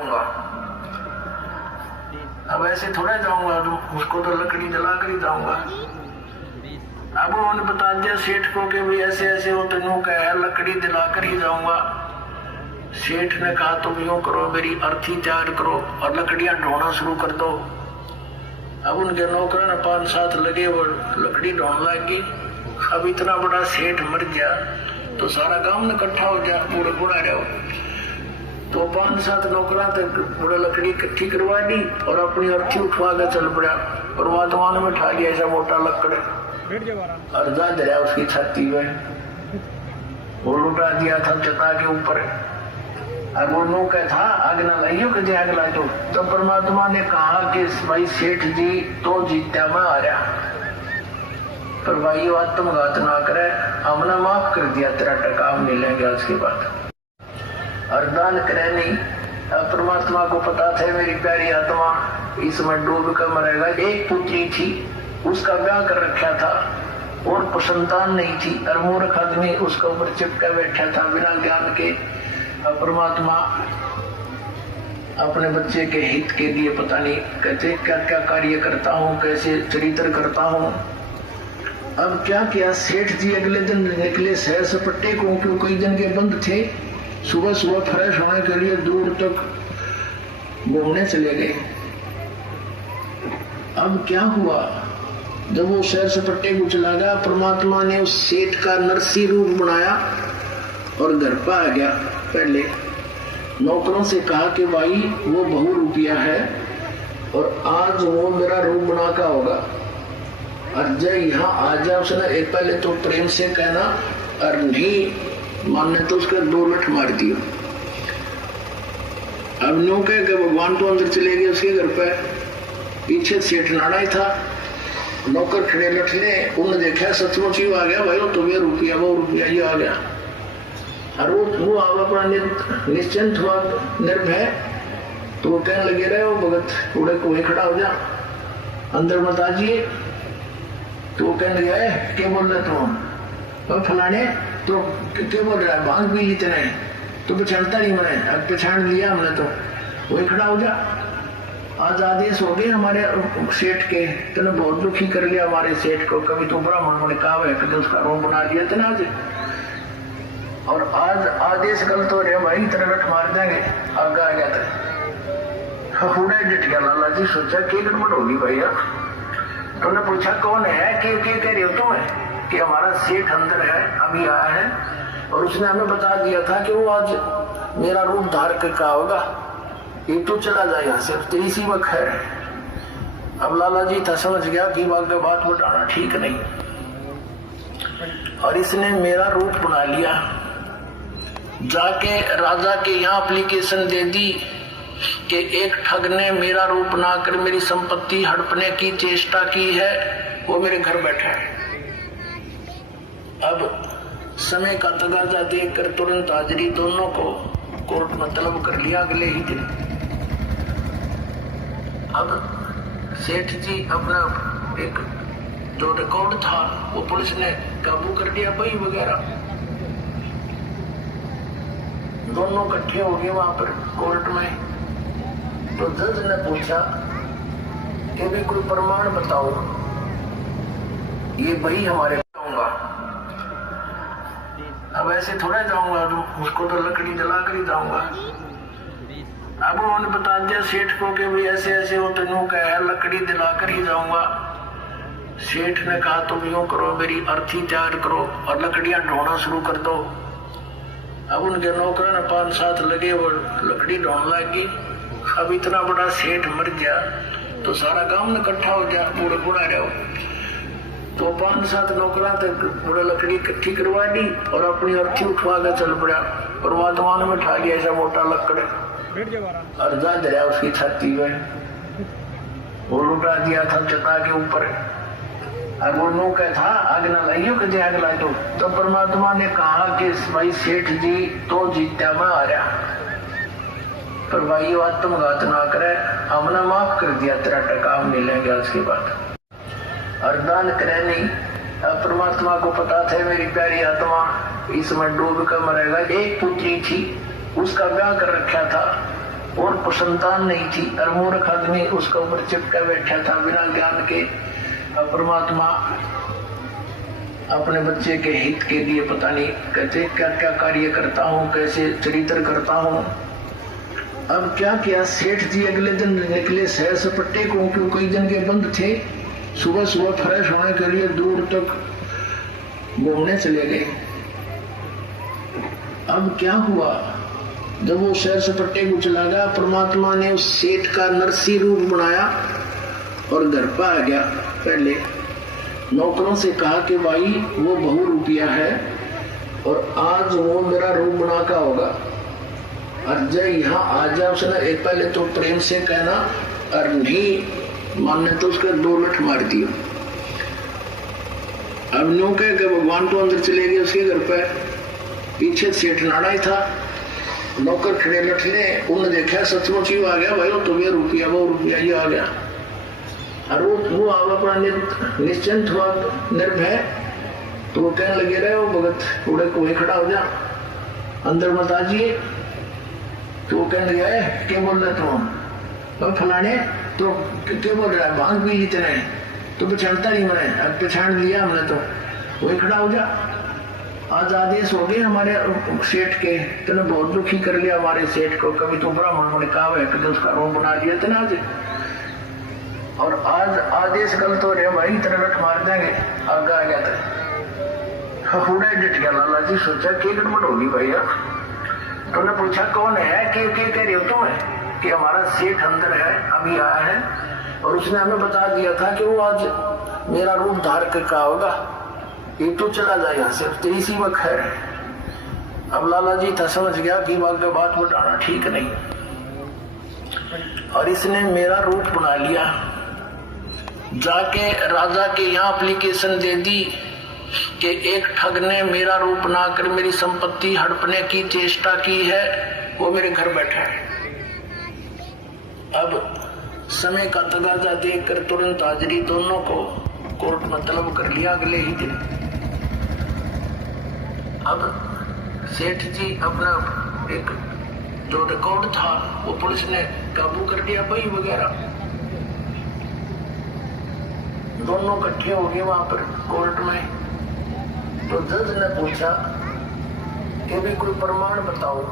जाऊंगा। अब ऐसे थोड़ा जाऊंगा, तो उसको तो लकड़ी जला कर ही जाऊंगा। अब उन्होंने बता दिया सेठ को कि भाई ऐसे ऐसे हो, तो यूं कह लकड़ी दिला कर ही जाऊंगा। सेठ ने कहा तुम यूं करो, मेरी अर्थी तैयार करो और लकड़ियां ढोना शुरू कर दो। अब उनके नौकर ने 5-7 लगे, वो लकड़ी ढोने लगी। अब इतना बड़ा सेठ मर गया तो सारा काम न इकट्ठा हो जाए, पूरा बुढ़ा रहो। तो 5-7 नौकरा तक पूरा लकड़ी इकट्ठी करवा दी और अपनी अर्थी उठवा के चल पड़ा। और वातवान में ठा लिया ऐसा मोटा लकड़ और जा दरिया उसकी छाती में वो लुटा दिया था चता के ऊपर। अब वो नौका था आग ना लाइयो कि आग ला दो। तो परमात्मा ने कहा कि भाई सेठ जी तो जीत्या मैं आ रहा, पर भाई आत्मघात ना करे, हमने माफ कर दिया, तेरा टका हम नहीं लेंगे उसके बाद। और दान करे नहीं। अब परमात्मा को पता था मेरी प्यारी आत्मा इसमें डूब कर मरेगा। एक पुत्री थी, उसका ब्याह कर रखा था और संतान नहीं थी, और मूर्ख आदमी उसका ऊपर चिपका बैठा था बिना ज्ञान के। अब परमात्मा अपने बच्चे के हित के लिए पता नहीं कहते क्या क्या कार्य करता हूँ, कैसे चरित्र करता हूँ। अब क्या किया, सेठ जी अगले दिन निकले सैर सपट्टे को, क्यों कई दिन के बंद थे। सुबह सुबह फ्रेश होने के लिए दूर तक घूमने चले गए। अब क्या हुआ, जब वो सैर सपट्टे को चला गया, परमात्मा ने उस सेठ का नरसी रूप बनाया और घर पर आ गया। पहले नौकरों से कहा कि भाई वो बहु रुपया है और आज वो मेरा रूप बना का होगा, और जब यहाँ आ जाए उसने एक पहले तो प्रेम से कहना, और नहीं मानने तो उसके 2 लठ मार दियो। अब नो कह के भगवान तो अंदर चले गए उसके घर पे। पीछे सेठ नाड़ा ही था, नौकर खड़े लठने, उन्होंने देखा सचमुच ही आ गया भाई, वो तुम्हें रुपया वो रुपया ही आ गया। और वो अब अपना निश्चिंत हुआ, निर्भय। तो वो कहने लगे रहे, वो भगत थोड़े कोई खड़ा हो जा, अंदर मत आजिए। तो वो कहने लगे क्या बोल रहे तुम, तो फलाने तो क्या बोल रहा है, भांग पी लेते नहीं तो पहचानता नहीं मैंने, अब पहचान लिया हमने, तो वही खड़ा हो जा। आज आदेश हो गए हमारे सेठ के, तूने बहुत दुखी कर लिया हमारे सेठ को, कभी तो ब्राह्मण ने कहा है कभी उसका रूप बना दिया था ना आज, और आज आदेश गलत हो रहे भाई, तेरा रट मार देंगे। आगे आ गया था फूड़ा जट गया। लाला जी सोचा क्या गड़बड़ होगी भैया। तो ने पूछा कौन है, क्या कह रहे हो तुम्हें, कि हमारा सेठ अंदर है, अभी आया है, और उसने हमें बता दिया था कि वो आज मेरा रूप धार कर का होगा, ये तो चला जाए यहाँ से, तेरी सी में खैर है। अब लाला जी था समझ गया कि बात बताना ठीक नहीं, और इसने मेरा रूप बना लिया। जाके राजा के यहाँ एप्लीकेशन दे दी कि एक ठग ने मेरा रूप बनाकर मेरी संपत्ति हड़पने की चेष्टा की है, वो मेरे घर बैठा है। अब समय का तगाजा देखकर तुरंत हाजिरी दोनों को कोर्ट में तलब कर लिया अगले ही दिन। अब सेठ जी अपना एक जो रिकॉर्ड था वो पुलिस ने काबू कर लिया, बही वगैरह दोनों इकट्ठे हो गए वहां पर कोर्ट में। तो जज ने पूछा कि भी कोई प्रमाण बताओ, ये बही हमारे जाऊंगा। अब ऐसे थोड़ा जाऊंगा, तो उसको तो लकड़ी जला कर ही जाऊंगा। अब उन्होंने बता दिया सेठ को कि भाई ऐसे ऐसे हो, तो यूं कह लकड़ी दिला कर ही जाऊंगा। सेठ ने कहा तुम यूं करो, मेरी अर्थी तैयार करो और लकड़ियां ढोना शुरू कर दो। अब उनके नौकर ने 5-7 लगे, वो लकड़ी ढोने लगी। अब इतना बड़ा सेठ मर गया तो सारा काम न इकट्ठा हो जाए, पूरा बुढ़ा रहो। तो 5-7 नौकरा तक पूरा लकड़ी इकट्ठी करवा दी और अपनी अर्थी उठवा के चल पड़ा। और वातवान में ठा लिया ऐसा मोटा लकड़ और जा दरिया उसकी छाती में वो लुटा दिया था चता के ऊपर। और वो नौका था आग ना लाइयो कि आग ला दो। तो परमात्मा ने कहा कि भाई सेठ जी तो जीत्या मैं आ रहा, पर भाई आत्मघात ना करे, हमने माफ कर दिया, तेरा टका हम नहीं लेंगे उसके बाद। और दान करे नहीं। अब परमात्मा को पता था मेरी प्यारी आत्मा इसमें डूब कर मरेगा। एक पुत्री थी, उसका ब्याह कर रखा था और संतान नहीं थी, और मूर्ख आदमी उसका ऊपर चिपका बैठा था बिना ज्ञान के। परमात्मा अपने बच्चे के हित के लिए पता नहीं कहते क्या क्या कार्य करता हूँ, कैसे चरित्र करता हूँ। अब क्या किया, सेठ जी अगले दिन निकले सैर सपट्टे को, क्योंकि कई दिन के बंद थे। सुबह सुबह फ्रेश होने के लिए दूर तक घूमने चले गए। अब क्या हुआ, जब वो सैर सपट्टे को चला गया, परमात्मा ने उस सेठ का नरसी रूप बनाया और घर पर आ गया। पहले नौकरों से कहा कि भाई वो बहुरूपिया है और आज वो मेरा रूप बना का होगा, और जब यहाँ आ जाए उसने एक पहले तो प्रेम से कहना, और नहीं मानने तो उसका 2 लठ मार दिया। अब न्यू कह के भगवान तो अंदर चले गए उसके घर पे, पीछे सेठ नाड़ा ही था, नौकर खड़े लठले, उन्होंने देखा सचमुच ही आ गया भाई, वो तुम्हें रुपया वो रुपया ही आ गया। और वो अब अपना निश्चिंत हुआ, निर्भय। तो वो कहने लगे रहे, वो भगत थोड़े कोई खड़ा हो जा, अंदर मत आजिए। तो वो कहने लगे क्या बोल रहे तुम, फलाने तो क्या बोल रहा है, भांग पी इतने तो पहचानता नहीं मैंने, अब पहचान लिया हमने, तो वही खड़ा हो जा। आज आदेश हो गए हमारे सेठ के, तूने बहुत दुखी कर लिया हमारे सेठ को, कभी तो ब्राह्मण बने कहा है, कभी उसका रूप बना दिया तेना आज, और आज आदेश गलत हो रहे भाई, तेरा रट मार देंगे। आगे आ गया था हुड़ा डट गया। लाला जी सोचा कि गड़बड़ होगी भैया। तो ने पूछा कौन है, कि कह रहे हो तुम्हें कि हमारा सेठ अंदर है, अभी आया है, और उसने हमें बता दिया था कि वो आज मेरा रूप धार कर का होगा, ये तो चला जाए यहाँ से, तो इसी में खैर है। अब लाला जी था समझ गया कि बात बताना ठीक नहीं, और इसने मेरा रूप बना लिया। जाके राजा के यहाँ एप्लीकेशन दे दी कि एक ठग ने मेरा रूप बनाकर मेरी संपत्ति हड़पने की चेष्टा की है, वो मेरे घर बैठा है। अब समय का तगाजा देखकर तुरंत हाजिरी दोनों को कोर्ट में तलब कर लिया अगले ही दिन। अब सेठ जी अपना एक जो रिकॉर्ड था वो पुलिस ने काबू कर लिया, बही वगैरह दोनों इकट्ठे हो गए वहां पर कोर्ट में। तो जज ने पूछा कि भी कोई प्रमाण बताओ।